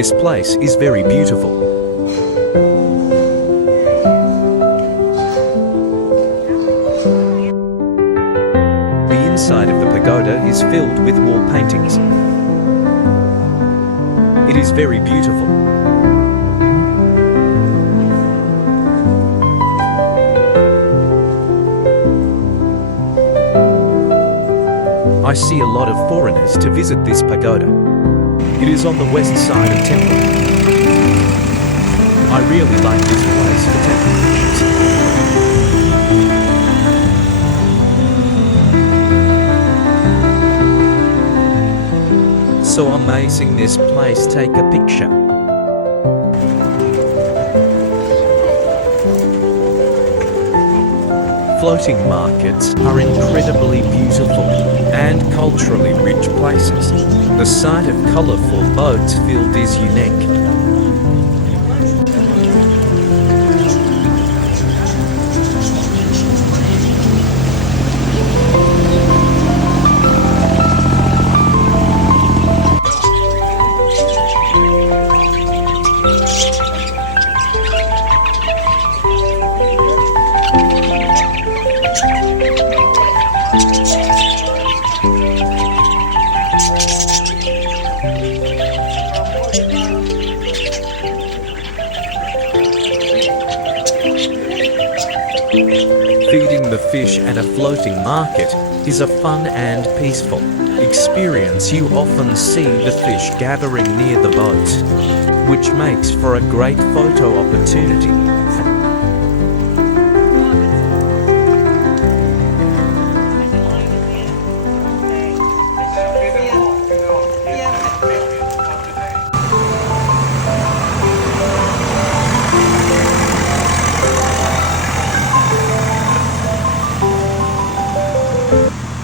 This place is very beautiful. The inside of the pagoda is filled with wall paintings. It is very beautiful. I see a lot of foreigners to visit this pagoda. It is on the west side of temple. I really like this place for temple pictures. So amazing this place, take a picture. Floating markets are incredibly beautiful and culturally rich places. The sight of colourful boats filled is unique. Feeding the fish at a floating market is a fun and peaceful experience. You often see the fish gathering near the boat, which makes for a great photo opportunity.